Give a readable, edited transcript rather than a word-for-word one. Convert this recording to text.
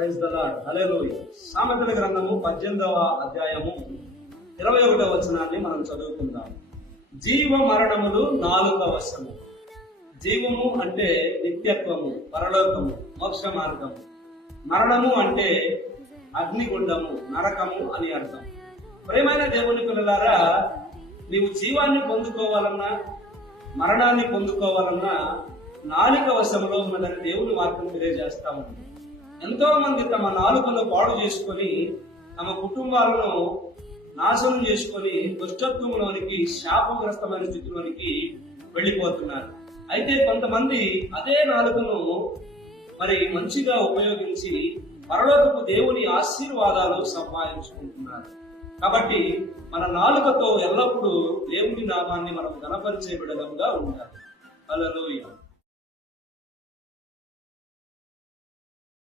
Praise the lord. హల్లెలూయా. సామెతల గ్రంథము 18వ అధ్యాయము 21వ వచనాన్ని మనం చదువుకుందాం. జీవ మరణములు నాలుక వశము. జీవము అంటే నిత్యత్వము, పరలోకము, మోక్ష మార్గము. మరణము అంటే అగ్నిగుండము, నరకము అని అర్థం. ప్రియమైన దేవుని పిల్లలారా, నీవు జీవాన్ని పొందుకోవాలన్నా మరణాన్ని పొందుకోవాలన్నా నాలుక వశంలో ఉన్నదని దేవుని వాక్యం తెలియజేస్తా ఉంది. ఎంతో మంది తమ నాలుకను పాడు చేసుకొని తమ కుటుంబాలను నాశనం చేసుకొని దుష్టత్వంలోనికి, శాపగ్రస్తమైన స్థితిలోనికి వెళ్ళిపోతున్నారు. అయితే కొంతమంది అదే నాలుకను మంచిగా ఉపయోగించి పరలోకపు దేవుని ఆశీర్వాదాలు సంపాదించుకుంటున్నారు. కాబట్టి మన నాలుకతో ఎల్లప్పుడూ దేవుని నామాన్ని మనం గణపరిచే విధంగా ఉండాలి. హల్లెలూయా.